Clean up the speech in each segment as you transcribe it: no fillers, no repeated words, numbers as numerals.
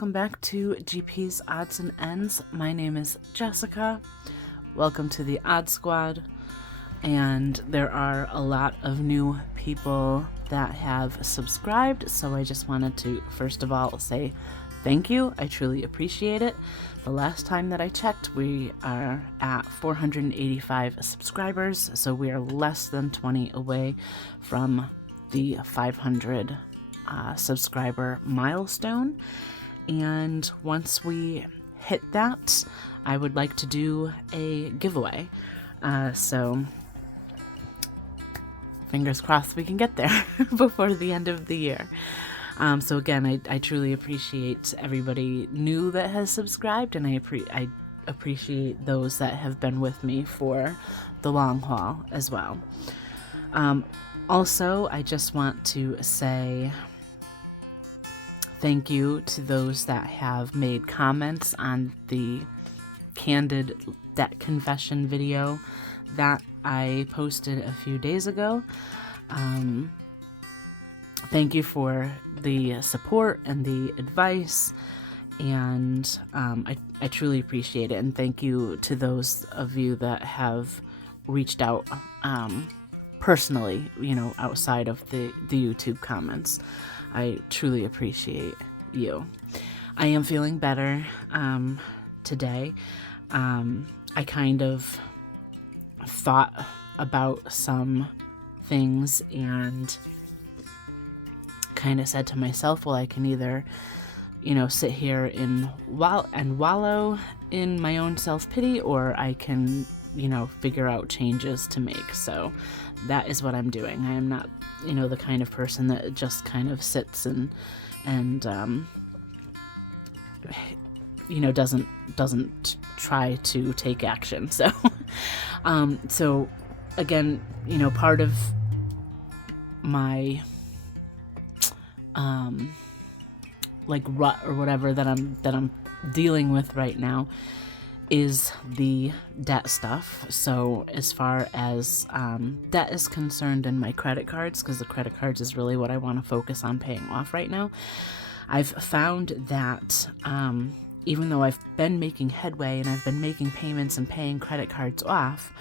welcome back to GP's Odds and Ends. My name is Jessica. Welcome to the Odd Squad. And there are a lot of new people that have subscribed, so I just wanted to first of all say thank you. I truly appreciate it. The last time that I checked, we are at 485 subscribers, so we are less than 20 away from the 500 subscriber milestone. And once we hit that, I would like to do a giveaway. So fingers crossed we can get there before the end of the year. So again, I truly appreciate everybody new that has subscribed, and I appreciate those that have been with me for the long haul as well. Also, I just want to say thank you to those that have made comments on the candid debt confession video that I posted a few days ago. Thank you for the support and the advice, and I truly appreciate it. And thank you to those of you that have reached out personally, outside of the YouTube comments. I truly appreciate you. I am feeling better today. I kind of thought about some things and kind of said to myself, well, I can either, sit here and wallow in my own self-pity, or I can, figure out changes to make. So that is what I'm doing. I am not, the kind of person that just kind of sits and doesn't try to take action. So, so again, part of my rut or whatever that I'm dealing with right now is the debt stuff. So as far as debt is concerned, and my credit cards, because the credit cards is really what I want to focus on paying off right now, I've found that even though I've been making headway and I've been making payments and paying credit cards off,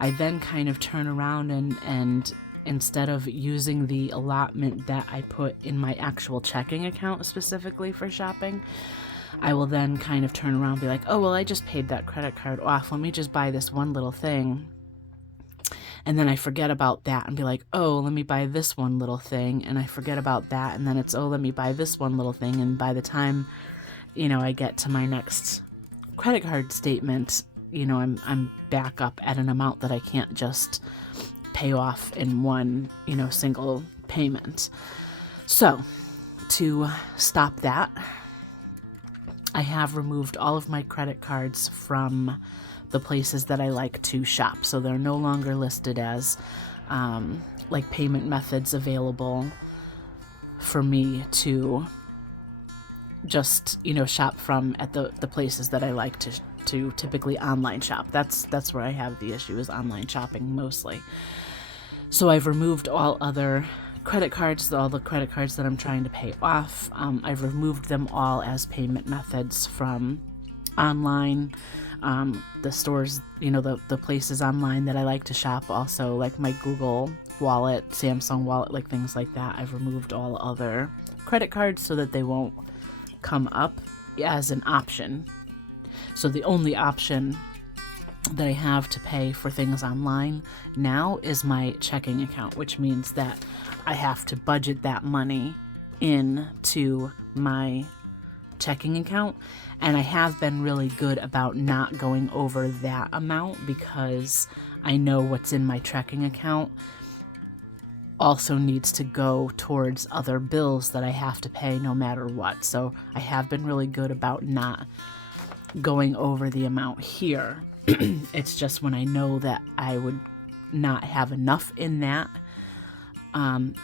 I then kind of turn around and instead of using the allotment that I put in my actual checking account specifically for shopping, I will then kind of turn around and be like, oh, well, I just paid that credit card off. Let me just buy this one little thing. And then I forget about that and be like, oh, let me buy this one little thing. And I forget about that. And then it's, oh, let me buy this one little thing. And by the time, I get to my next credit card statement, I'm back up at an amount that I can't just pay off in one, single payment. So to stop that, I have removed all of my credit cards from the places that I like to shop. So they're no longer listed as payment methods available for me to just, shop from at the places that I like to typically online shop. That's where I have the issue, is online shopping mostly. So I've removed all other credit cards, all the credit cards that I'm trying to pay off. I've removed them all as payment methods from online. The stores, the places online that I like to shop, also like my Google Wallet, Samsung Wallet, like things like that. I've removed all other credit cards so that they won't come up as an option. So the only option that I have to pay for things online now is my checking account, which means that I have to budget that money into my checking account. And I have been really good about not going over that amount, because I know what's in my checking account also needs to go towards other bills that I have to pay no matter what. So I have been really good about not going over the amount here. It's just when I know that I would not have enough in that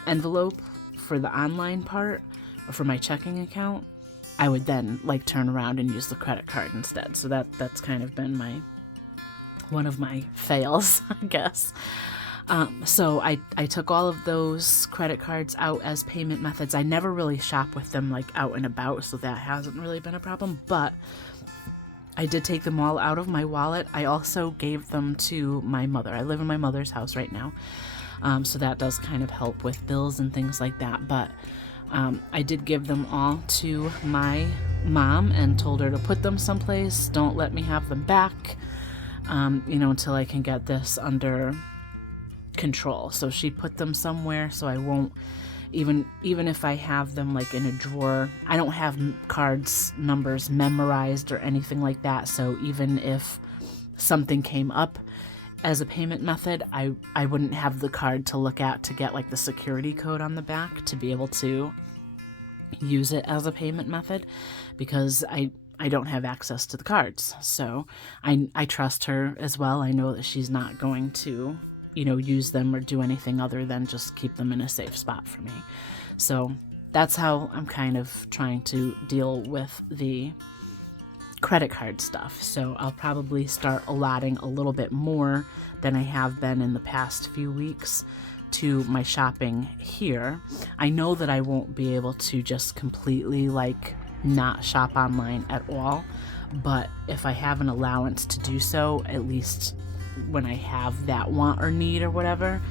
envelope for the online part, or for my checking account, I would then turn around and use the credit card instead. So that's kind of been one of my fails, I guess. So I took all of those credit cards out as payment methods. I never really shop with them like out and about, so that hasn't really been a problem, but I did take them all out of my wallet. I also gave them to my mother. I live in my mother's house right now, so that does kind of help with bills and things like that, but I did give them all to my mom and told her to put them someplace. Don't let me have them back, until I can get this under control. So she put them somewhere so I won't, even if I have them like in a drawer, I don't have cards numbers memorized or anything like that. So even if something came up as a payment method, I wouldn't have the card to look at to get like the security code on the back to be able to use it as a payment method, because I don't have access to the cards. So I trust her as well. I know that she's not going to, use them or do anything other than just keep them in a safe spot for me. So that's how I'm kind of trying to deal with the credit card stuff. So I'll probably start allotting a little bit more than I have been in the past few weeks to my shopping here. I know that I won't be able to just completely like not shop online at all, but if I have an allowance to do so, at least when I have that want or need or whatever,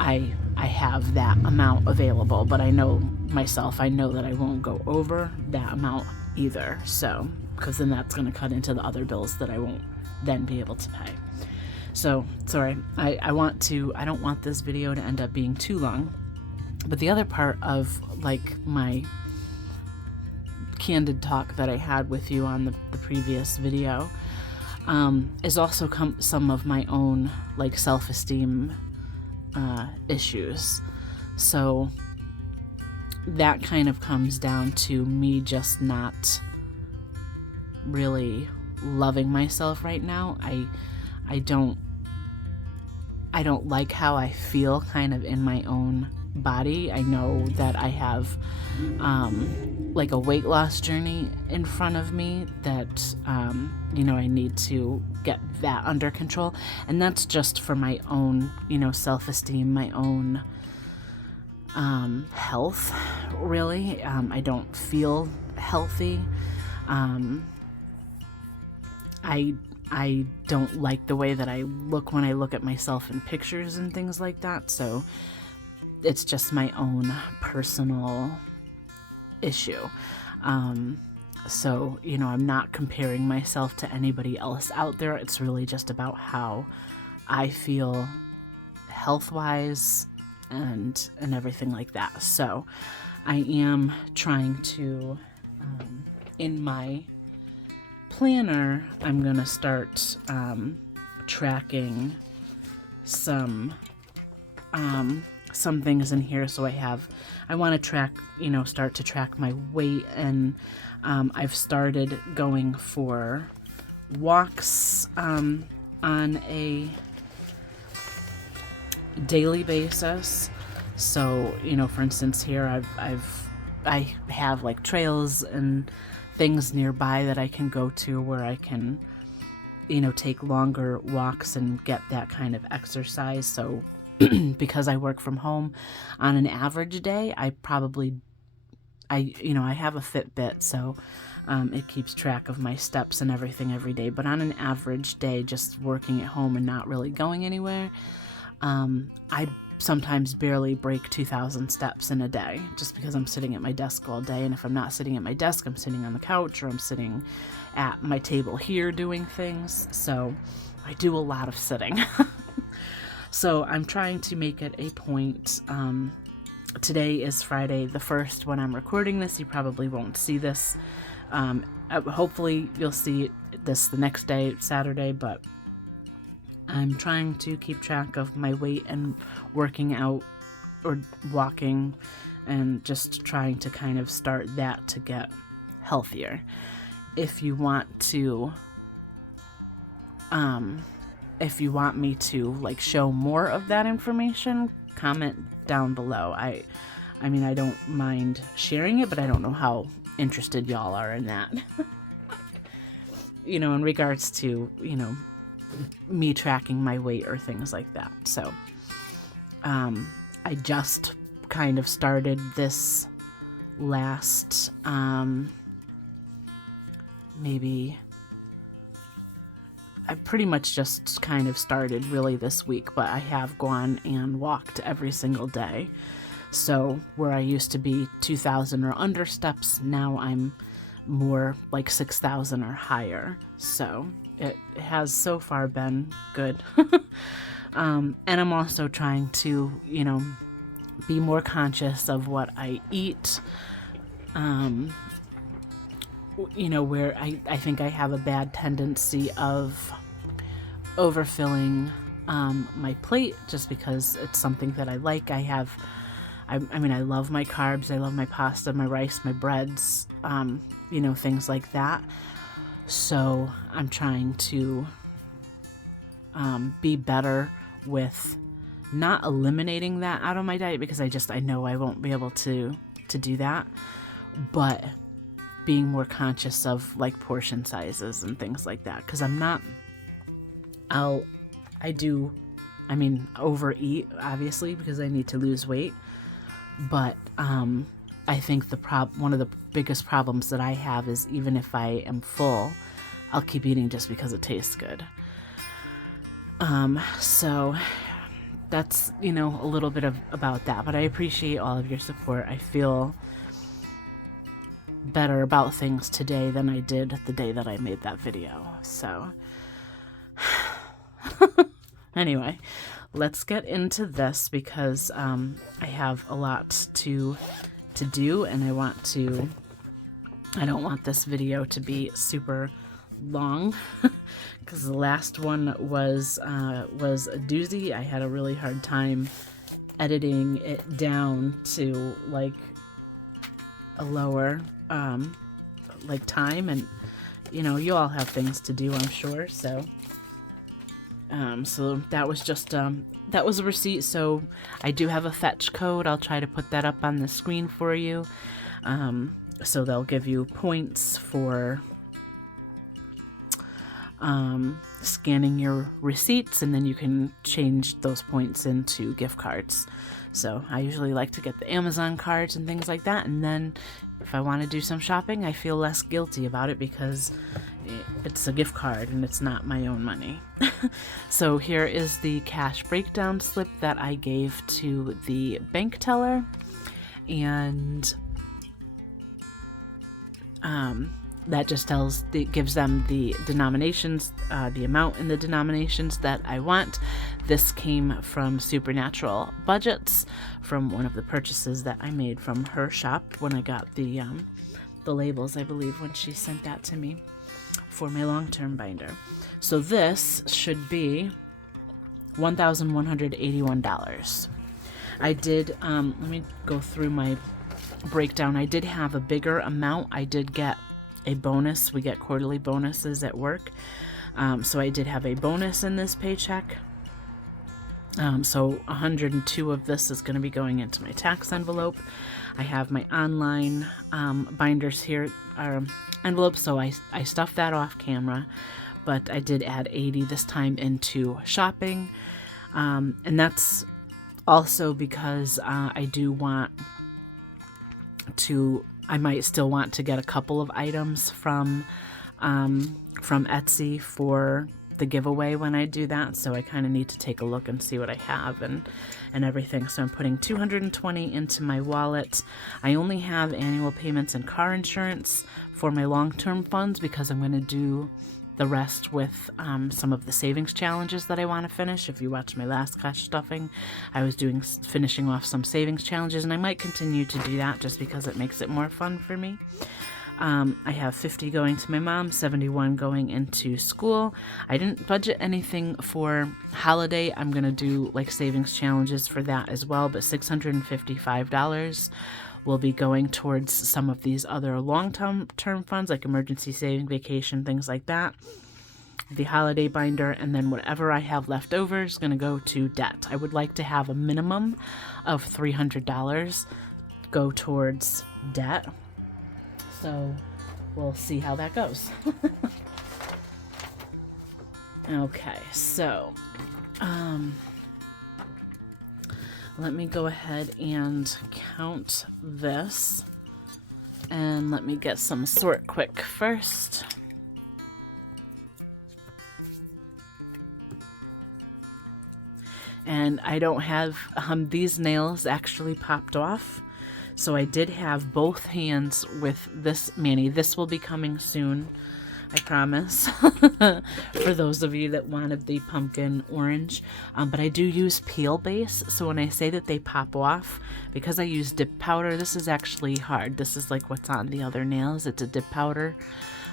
I have that amount available. But I know myself, I know that I won't go over that amount either, so because then that's going to cut into the other bills that I won't then be able to pay. So sorry, I don't want this video to end up being too long, but the other part of like my candid talk that I had with you on the previous video is also some of my own like self-esteem issues. So that kind of comes down to me just not really loving myself right now. I don't like how I feel kind of in my own body. I know that I have like a weight loss journey in front of me that I need to get that under control, and that's just for my own self-esteem, my own health, really. I don't feel healthy. I don't like the way that I look when I look at myself in pictures and things like that, so it's just my own personal issue. So, I'm not comparing myself to anybody else out there. It's really just about how I feel health-wise and everything like that. So I am trying to, in my planner, I'm going to start tracking some things in here. So I want to track, start to track my weight, and I've started going for walks on a daily basis. So, for instance, here I have like trails and things nearby that I can go to where I can, take longer walks and get that kind of exercise. So because I work from home, on an average day, I have a Fitbit, so it keeps track of my steps and everything every day. But on an average day, just working at home and not really going anywhere, I sometimes barely break 2,000 steps in a day, just because I'm sitting at my desk all day. And if I'm not sitting at my desk, I'm sitting on the couch, or I'm sitting at my table here doing things. So I do a lot of sitting. So I'm trying to make it a point. Today is Friday the 1st when I'm recording this. You probably won't see this. Hopefully you'll see this the next day, Saturday, but I'm trying to keep track of my weight and working out or walking, and just trying to kind of start that to get healthier. If you want me to like show more of that information, comment down below. I don't mind sharing it, but I don't know how interested y'all are in that. In regards to, me tracking my weight or things like that. So I just kind of started this last maybe I pretty much just kind of started really this week, but I have gone and walked every single day. So where I used to be 2,000 or under steps, now I'm more like 6,000 or higher. So it has so far been good. And I'm also trying to, be more conscious of what I eat. Where I think I have a bad tendency of overfilling my plate just because it's something that I like. I love my carbs. I love my pasta, my rice, my breads, things like that. So I'm trying to be better with not eliminating that out of my diet because I know I won't be able to do that, but being more conscious of like portion sizes and things like that. Cause overeat obviously because I need to lose weight, but I think one of the biggest problems that I have is even if I am full, I'll keep eating just because it tastes good. So that's, a little bit about that, but I appreciate all of your support. I feel better about things today than I did the day that I made that video. So anyway, let's get into this because I have a lot to do, and I don't want this video to be super long because the last one was a doozy. I had a really hard time editing it down to like a lower time, and you all have things to do, I'm sure. So that was just that was a receipt. So I do have a fetch code. I'll try to put that up on the screen for you. So they'll give you points for scanning your receipts, and then you can change those points into gift cards. So I usually like to get the Amazon cards and things like that, and then if I want to do some shopping, I feel less guilty about it because it's a gift card and it's not my own money. So here is the cash breakdown slip that I gave to the bank teller, and that just gives them the denominations, the amount in the denominations that I want. This came from Supernatural Budgets, from one of the purchases that I made from her shop when I got the labels, I believe, when she sent that to me for my long-term binder. So this should be $1,181. I did, let me go through my breakdown. I did have a bigger amount. I did get a bonus. We get quarterly bonuses at work. So I did have a bonus in this paycheck. So 102 of this is going to be going into my tax envelope. I have my online binders here, envelopes, so I stuffed that off camera, but I did add 80 this time into shopping. And that's also because I might still want to get a couple of items from Etsy for the giveaway when I do that, so I kind of need to take a look and see what I have and everything. So I'm putting $220 into my wallet. I only have annual payments and car insurance for my long-term funds because I'm going to do the rest with some of the savings challenges that I want to finish. If you watch my last cash stuffing, I was finishing off some savings challenges, and I might continue to do that just because it makes it more fun for me. I have 50 going to my mom, 71 going into school. I didn't budget anything for holiday. I'm going to do like savings challenges for that as well, but $655 will be going towards some of these other long-term funds like emergency saving, vacation, things like that. The holiday binder, and then whatever I have left over is going to go to debt. I would like to have a minimum of $300 go towards debt. So we'll see how that goes. Okay, so let me go ahead and count this, and let me get some sort quick first. And I don't have, these nails actually popped off. So I did have both hands with this mani. This will be coming soon, I promise, for those of you that wanted the pumpkin orange. But I do use peel base, so when I say that they pop off, because I use dip powder, this is actually hard. This is like what's on the other nails. It's a dip powder.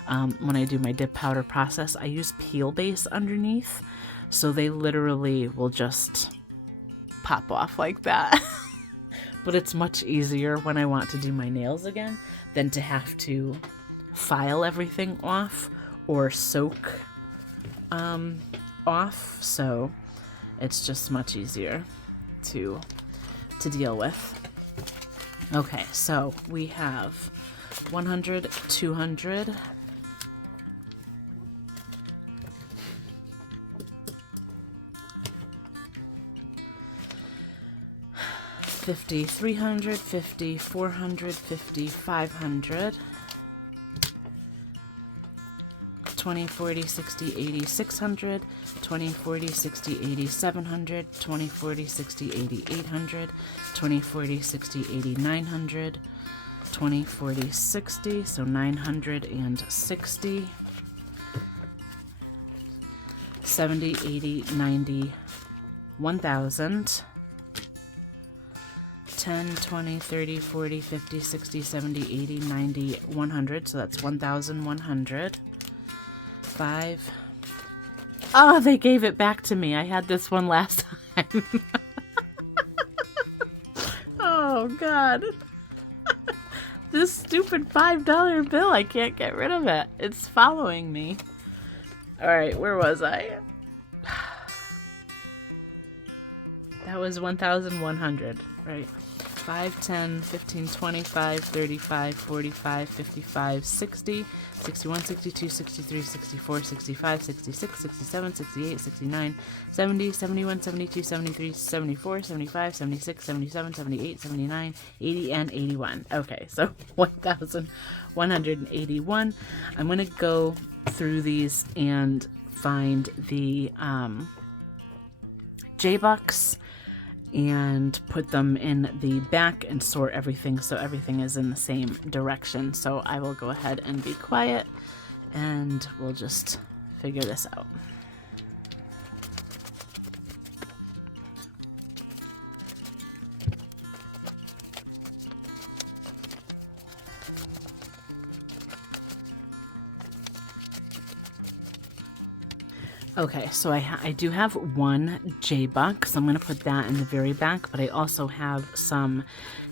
When I do my dip powder process, I use peel base underneath, so they literally will just pop off like that. But it's much easier when I want to do my nails again than to have to file everything off or soak off. So it's just much easier to deal with. Okay, so we have 100, 200, 50, 300, 50, 400, 50, 500, 20, 40, 60, 80, 600, 20, 40, 60, 80, 700, 20, 40, 60, 80, 800, 20, 40, 60, 80, 900, 20, 40, 60, so 960, 70, 80, 90, 1000, 10, 20, 30, 40, 50, 60, 70, 80, 90, 100, so that's 1,100. 5. Oh, they gave it back to me. I had this one last time. Oh, God. This stupid $5 bill, I can't get rid of it. It's following me. All right, where was I? That was 1,100, right? 5, 10, 15, 25, 35, 45, 55, 60, 61, 62, 63, 64, 65, 66, 67, 68, 69, 70, 71, 72, 73, 74, 75, 76, 77, 78, 79, 80, and 81. Okay, so 1,181. I'm going to go through these and find the J-Bucks and put them in the back and sort everything so everything is in the same direction. So I will go ahead and be quiet and we'll just figure this out. Okay, so I do have one J-Buck, so I'm going to put that in the very back, but I also have some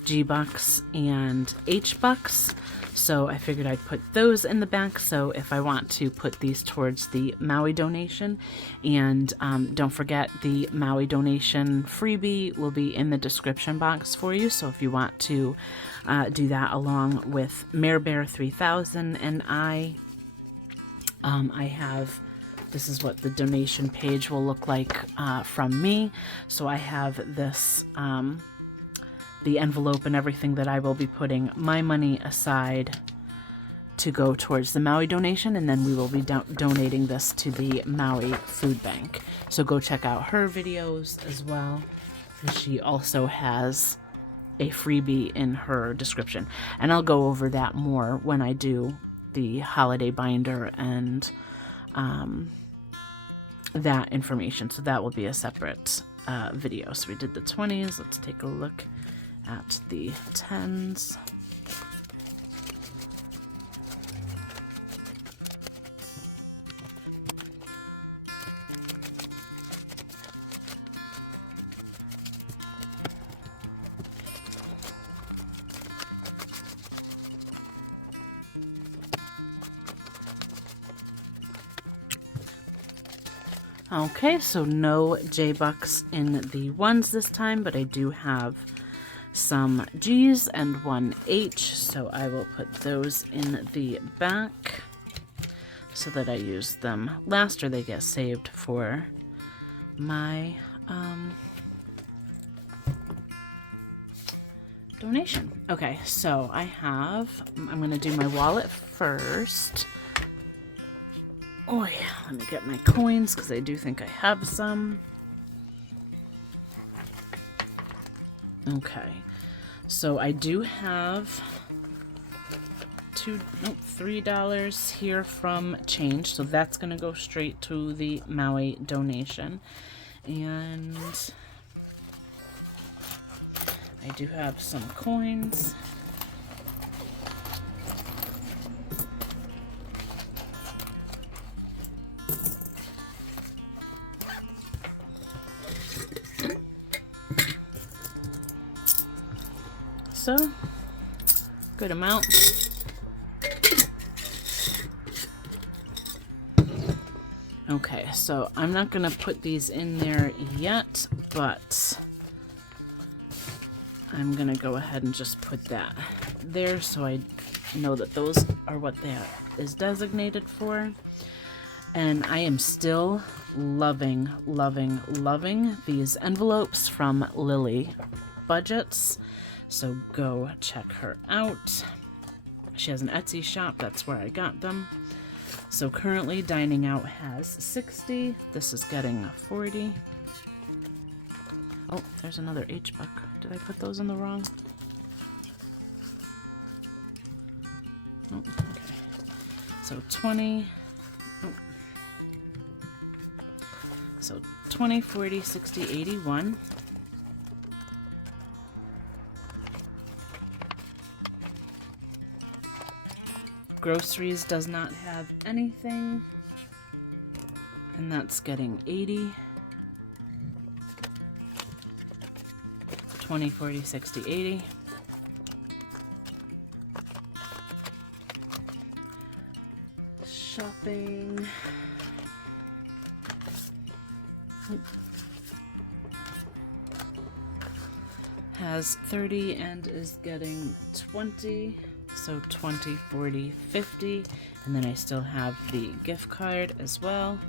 G-Bucks and H-Bucks, so I figured I'd put those in the back, so if I want to put these towards the Maui donation. And don't forget, the Maui donation freebie will be in the description box for you, so if you want to do that along with Mare Bear 3000 and I have... This is what the donation page will look like from me. So I have this, the envelope and everything that I will be putting my money aside to go towards the Maui donation, and then we will be donating this to the Maui Food Bank. So go check out her videos as well, because she also has a freebie in her description. And I'll go over that more when I do the holiday binder and that information, so that will be a separate video. So we did the 20s. Let's take a look at the 10s. Okay, so no J-Bucks in the ones this time, but I do have some G's and one H, so I will put those in the back. so that I use them last or they get saved for my donation. Okay, so I'm gonna do my wallet first. Oh yeah, let me get my coins because I do think I have some. Okay, so I do have $3 here from change, so that's gonna go straight to the Maui donation. And I do have some coins. So, good amount. Okay, so I'm not gonna put these in there yet, but I'm gonna go ahead and just put that there so I know that those are what that is designated for. And I am still loving these envelopes from Lily Budgets. So go check her out. She has an Etsy shop, that's where I got them. So currently dining out has 60. This is getting 40. Oh, there's another H buck. Did I put those in the wrong? Oh, okay. So 20. Oh. So 20, 40, 60, 81. Groceries does not have anything, and that's getting 80. 20, 40, 60, 80. Shopping. Has 30 and is getting 20. So 20, 40, 50, and then I still have the gift card as well.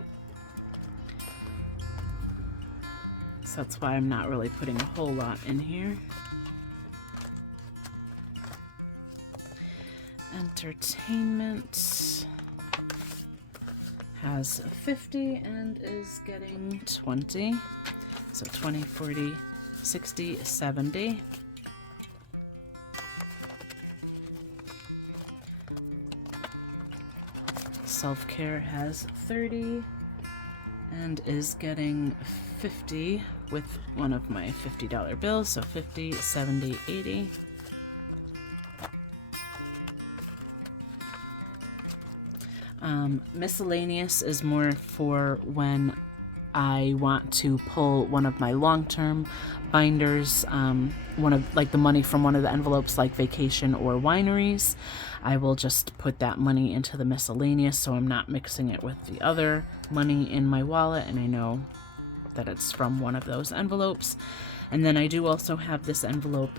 So that's why I'm not really putting a whole lot in here. Entertainment has 50 and is getting 20. So 20, 40, 60, 70. Self-care has 30 and is getting 50 with one of my $50 bills, so 50, 70, 80. Miscellaneous is more for when I want to pull one of my long-term binders, one of like the money from one of the envelopes like vacation or wineries. I will just put that money into the miscellaneous so I'm not mixing it with the other money in my wallet, and I know that it's from one of those envelopes. And then I do also have this envelope,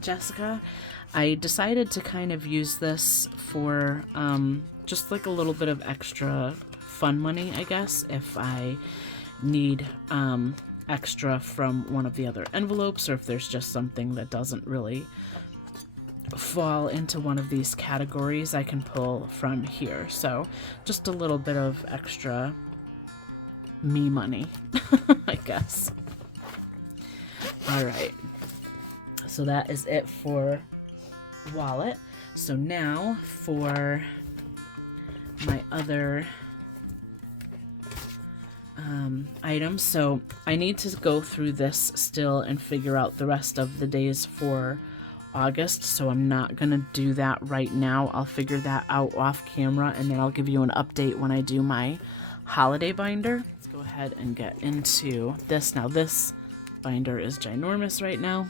Jessica. I decided to kind of use this for just like a little bit of extra fun money, I guess, if I need extra from one of the other envelopes, or if there's just something that doesn't really fall into one of these categories, I can pull from here. So just a little bit of extra me money, I guess. All right, so that is it for wallet. So now for my other items. So I need to go through this still and figure out the rest of the days for August, so I'm not gonna do that right now. I'll figure that out off camera, and then I'll give you an update when I do my holiday binder. Let's go ahead and get into this. Now this binder is ginormous right now.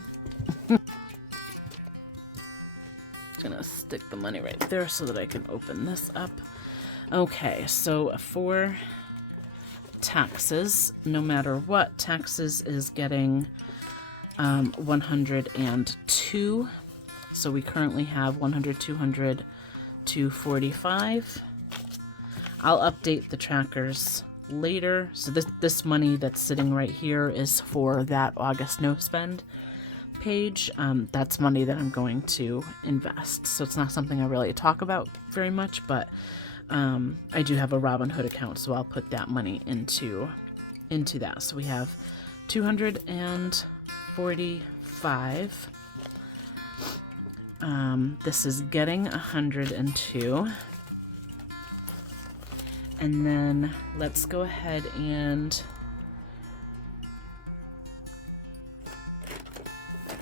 Gonna stick the money right there so that I can open this up. Okay, so for taxes, no matter what, taxes is getting 102. So we currently have 100, 200, 245. I'll update the trackers later. So this money that's sitting right here is for that August no spend page. That's money that I'm going to invest. So it's not something I really talk about very much, but I do have a Robinhood account, so I'll put that money into that. So we have 245. This is getting 102. And then let's go ahead and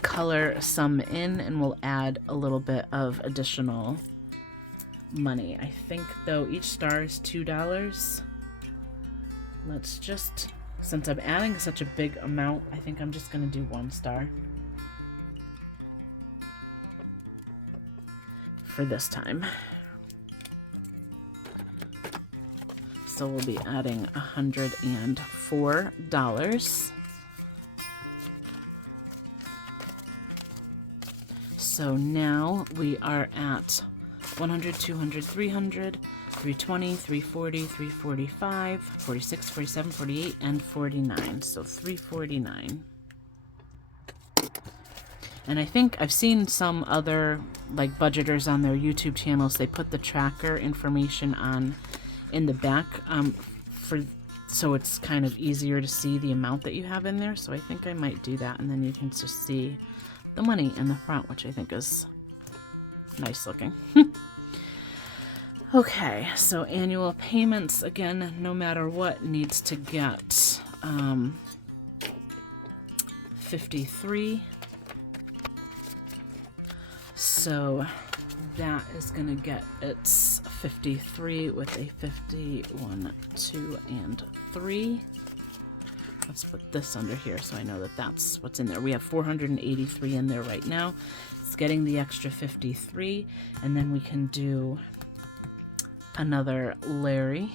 color some in, and we'll add a little bit of additional money. I think though each star is $2. Let's just, since I'm adding such a big amount, I think I'm just gonna do 1 star for this time. So we'll be adding $104. So now we are at 100, 200, 300, 320, 340, 345, 46, 47, 48, and 49. So 349. And I think I've seen some other like budgeters on their YouTube channels, they put the tracker information on in the back so it's kind of easier to see the amount that you have in there. So I think I might do that, and then you can just see the money in the front, which I think is nice looking. Okay, so annual payments, again, no matter what, needs to get 53. So that is going to get its 53 with a 51, 2, and 3. Let's put this under here so I know that that's what's in there. We have 483 in there right now. It's getting the extra 53, and then we can do another Larry.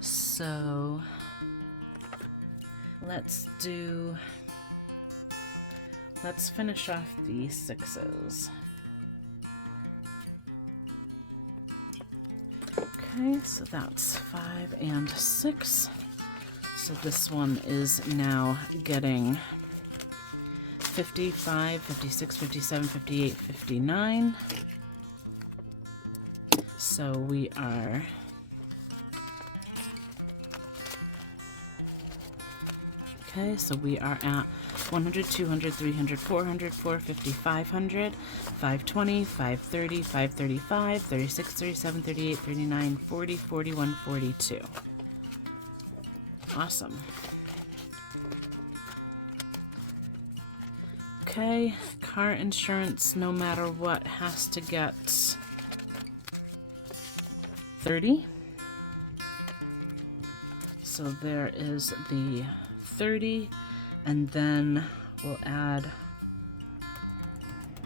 So let's finish off the 6s. Okay, so that's 5 and 6. So this one is now getting 55, 56, 57, 58, 59. So we are so we are at 100, 200, 300, 400, 450, 500, 520, 530, 535, 36, 37, 38, 39, 40, 41, 42. Awesome. Okay, car insurance, no matter what, has to get 30. So there is the 30, and then we'll add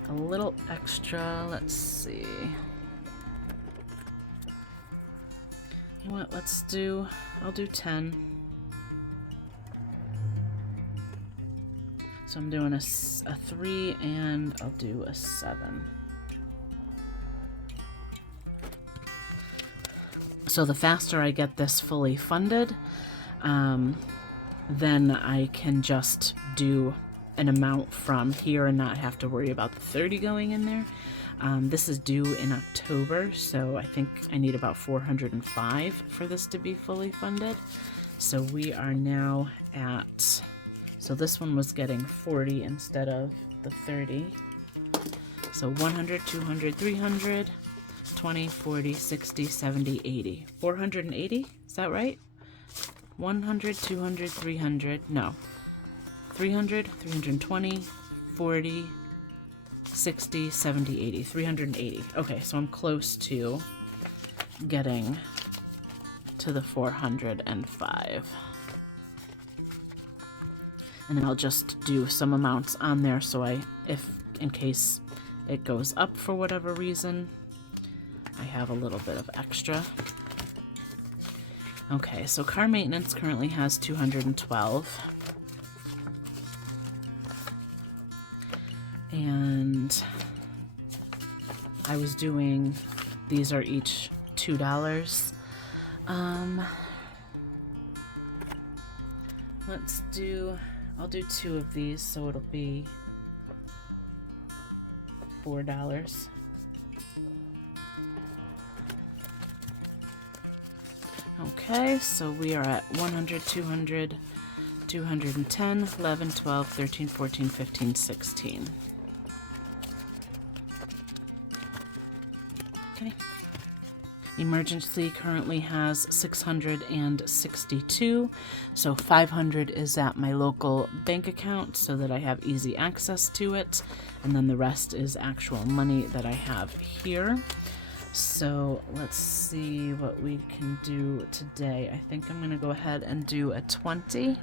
a little extra. Let's see. You know what? I'll do 10. So I'm doing a 3, and I'll do a 7. So the faster I get this fully funded, then I can just do an amount from here and not have to worry about the 30 going in there. This is due in October, so I think I need about 405 for this to be fully funded. So we are now at, so this one was getting 40 instead of the 30. So 100, 200, 300, 20, 40, 60, 70, 80. 480, is that right? 100, 200, 300, no. 300, 320, 40, 60, 70, 80. 380. Okay, so I'm close to getting to the 405. And then I'll just do some amounts on there so in case it goes up for whatever reason, I have a little bit of extra. Okay, so car maintenance currently has 212. And I was doing, these are each $2. Let's do, I'll do 2 of these, so it'll be $4. Okay, so we are at 100, 200, 210, 11, 12, 13, 14, 15, 16. Okay. Emergency currently has 662, so 500 is at my local bank account so that I have easy access to it, and then the rest is actual money that I have here. So let's see what we can do today. I think I'm going to go ahead and do a 20.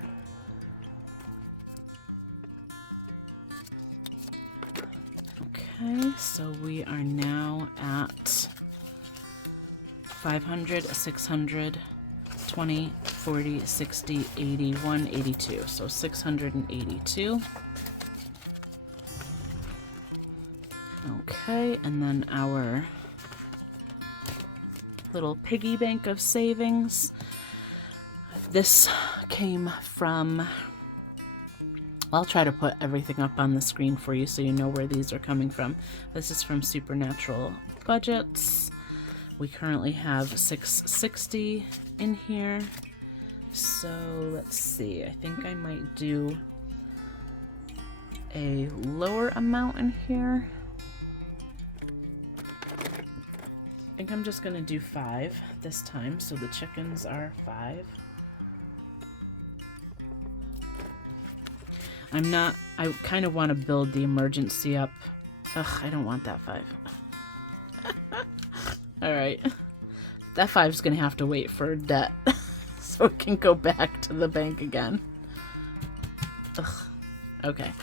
Okay, so we are now at 500, 600, 20, 40, 60, 81, 82. So 682. Okay, and then our little piggy bank of savings. This came from, I'll try to put everything up on the screen for you so you know where these are coming from. This is from Supernatural Budgets. We currently have 660 in here. So let's see, I think I might do a lower amount in here. I think I'm just gonna do 5 this time, so the chickens are 5. I kind of want to build the emergency up. Ugh, I don't want that 5. Alright. That 5's gonna have to wait for debt so it can go back to the bank again. Ugh. Okay.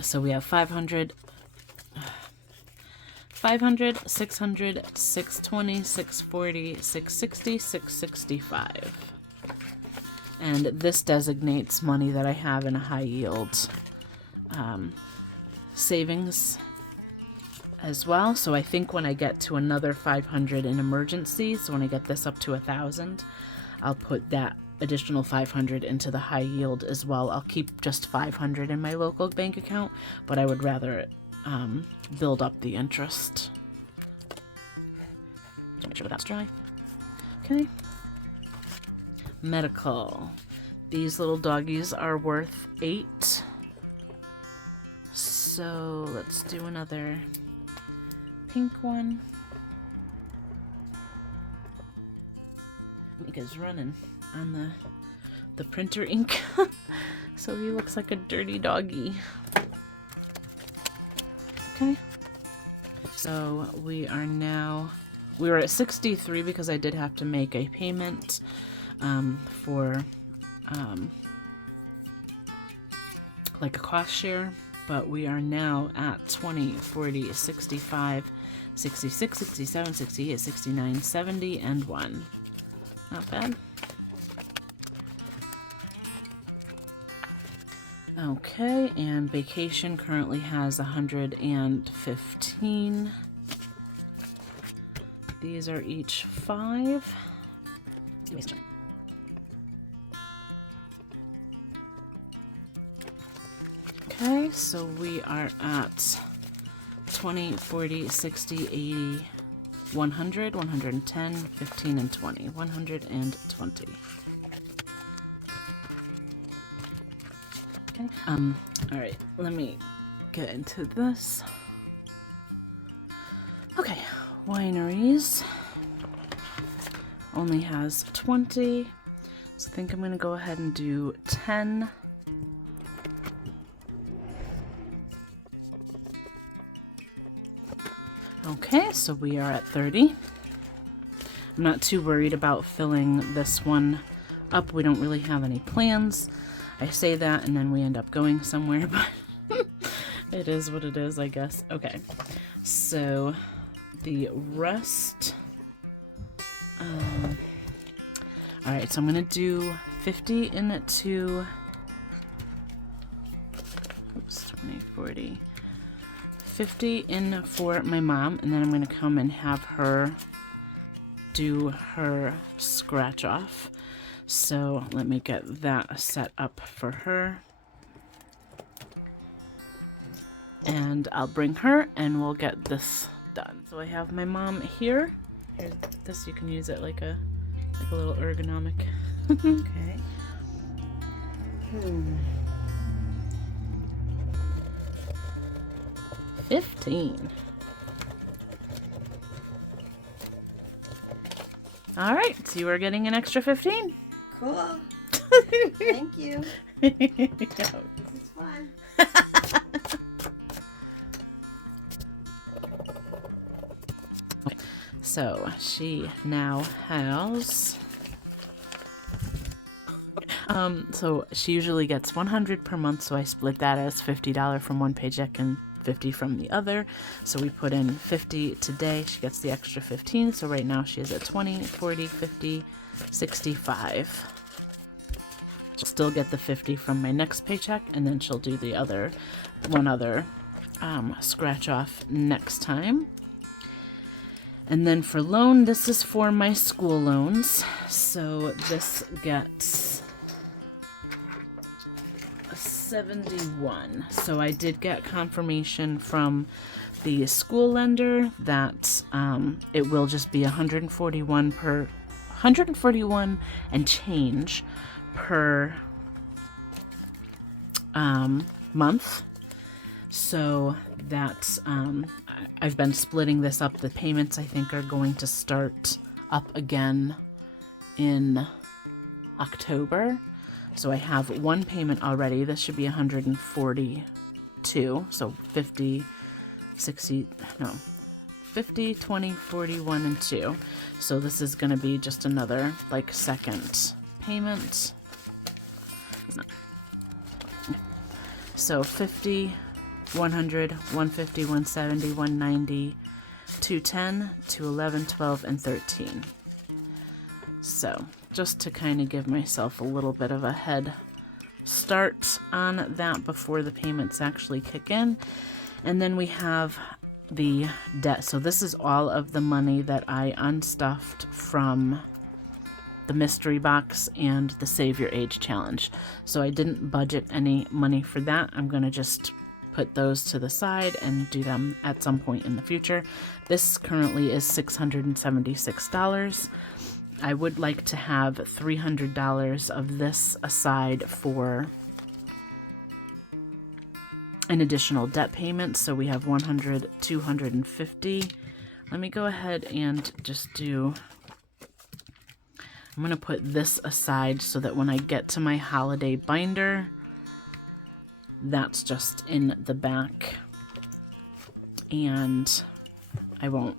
So we have 500, 600, 620, 640, 660, 665. And this designates money that I have in a high yield savings as well. So I think when I get to another 500 in emergencies, so when I get this up to 1,000, I'll put that additional 500 into the high yield as well. I'll keep just 500 in my local bank account, but I would rather build up the interest. So make sure that's dry. Okay. Medical. These little doggies are worth 8. So let's do another pink one. Mika's running on the printer ink. So he looks like a dirty doggy. Okay. So we were at 63 because I did have to make a payment for like a cost share, but we are now at 20, 40, 65, 66, 67, 68, 69, 70, and 1. Not bad. Okay, and vacation currently has 115. These are each 5. Okay, so we are at 20, 40, 60, 80, 100, 110, 15, and 20. 120. Okay, alright, let me get into this. Okay, wineries only has 20, so I think I'm going to go ahead and do 10. Okay, so we are at 30. I'm not too worried about filling this one up. We don't really have any plans. I say that and then we end up going somewhere, but it is what it is, I guess. Okay, so the rest. Alright, so I'm going to do 50 into 20, 40. 50 in for my mom, and then I'm going to come and have her do her scratch off. So let me get that set up for her. And I'll bring her and we'll get this done. So I have my mom here. Here's this, you can use it like a little ergonomic. Okay. 15. All right, so you are getting an extra 15. Cool. Thank you. Yeah. This is fun. So she now has so she usually gets 100 per month, so I split that as $50 from one paycheck and 50 from the other. So we put in 50 today, she gets the extra 15, so right now she is at 20, 40, 50, 65. She'll still get the 50 from my next paycheck, and then she'll do the other scratch off next time. And then for loan, this is for my school loans. So this gets 71. So I did get confirmation from the school lender that it will just be 141 and change per month. So that's I've been splitting this up. The payments I think are going to start up again in October. So I have one payment already. This should be 142. So 50, 60, no, 50, 20, 41, and 2. So this is going to be just another like second payment. No. So 50, 100, 150, 170, 190, 210, 211, 12, and 13. So just to kind of give myself a little bit of a head start on that before the payments actually kick in. And then we have the debt. So this is all of the money that I unstuffed from the mystery box and the Save Your Age challenge. So I didn't budget any money for that. I'm going to just put those to the side and do them at some point in the future. This currently is $676. I would like to have $300 of this aside for an additional debt payment. So we have 100, 250. Let me go ahead and just do, I'm going to put this aside so that when I get to my holiday binder, that's just in the back. And I won't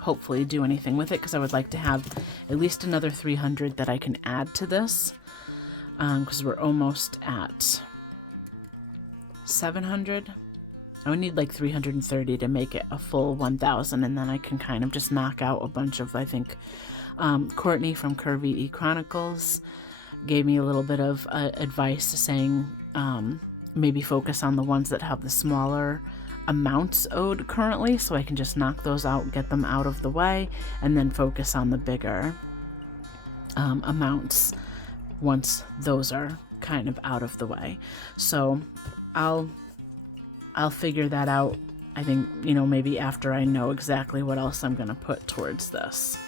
hopefully do anything with it because I would like to have at least another 300 that I can add to this, because we're almost at 700. I would need like 330 to make it a full 1,000, and then I can kind of just knock out a bunch of, I think Courtney from Curvy E Chronicles gave me a little bit of advice saying maybe focus on the ones that have the smaller amounts owed currently, so I can just knock those out, get them out of the way, and then focus on the bigger amounts once those are kind of out of the way. So I'll figure that out, I think, maybe after I know exactly what else I'm going to put towards this.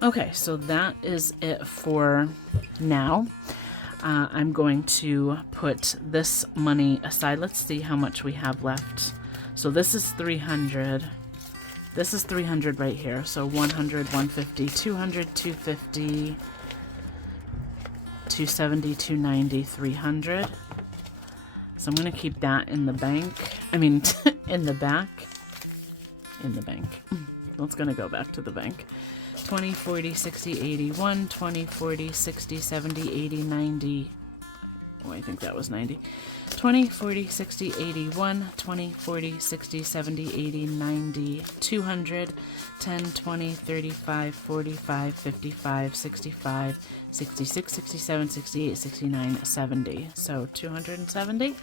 Okay, so that is it for now. I'm going to put this money aside. Let's see how much we have left. So this is 300. This is 300 right here. So 100, 150, 200, 250, 270, 290, 300. So I'm going to keep that in the bank. I mean, in the back. In the bank. It's going to go back to the bank. 20, 40, 60, 81, 20, 40, 60, 70, 80, 90. Oh, I think that was 90. 20, 40, 60, 81, 20, 40, 60, 70, 80, 90, 200, 10, 20, 35, 45, 55, 65, 66, 67, 68, 69, 70. So 270,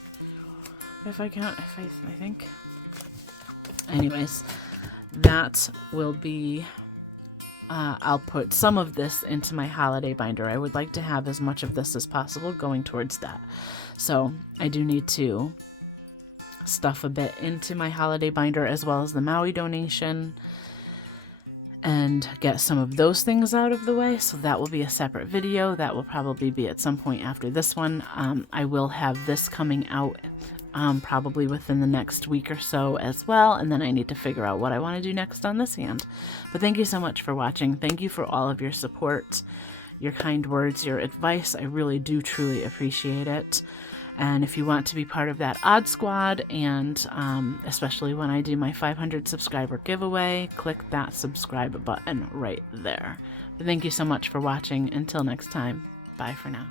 if I count, I think. Anyways, that will be I'll put some of this into my holiday binder. I would like to have as much of this as possible going towards that. So I do need to stuff a bit into my holiday binder as well as the Maui donation and get some of those things out of the way. So that will be a separate video. That will probably be at some point after this one. I will have this coming out probably within the next week or so as well, and then I need to figure out what I want to do next on this hand. But thank you so much for watching. Thank you for all of your support, your kind words, your advice. I really do truly appreciate it. And if you want to be part of that odd squad, and especially when I do my 500 subscriber giveaway, click that subscribe button right there. But thank you so much for watching. Until next time, bye for now.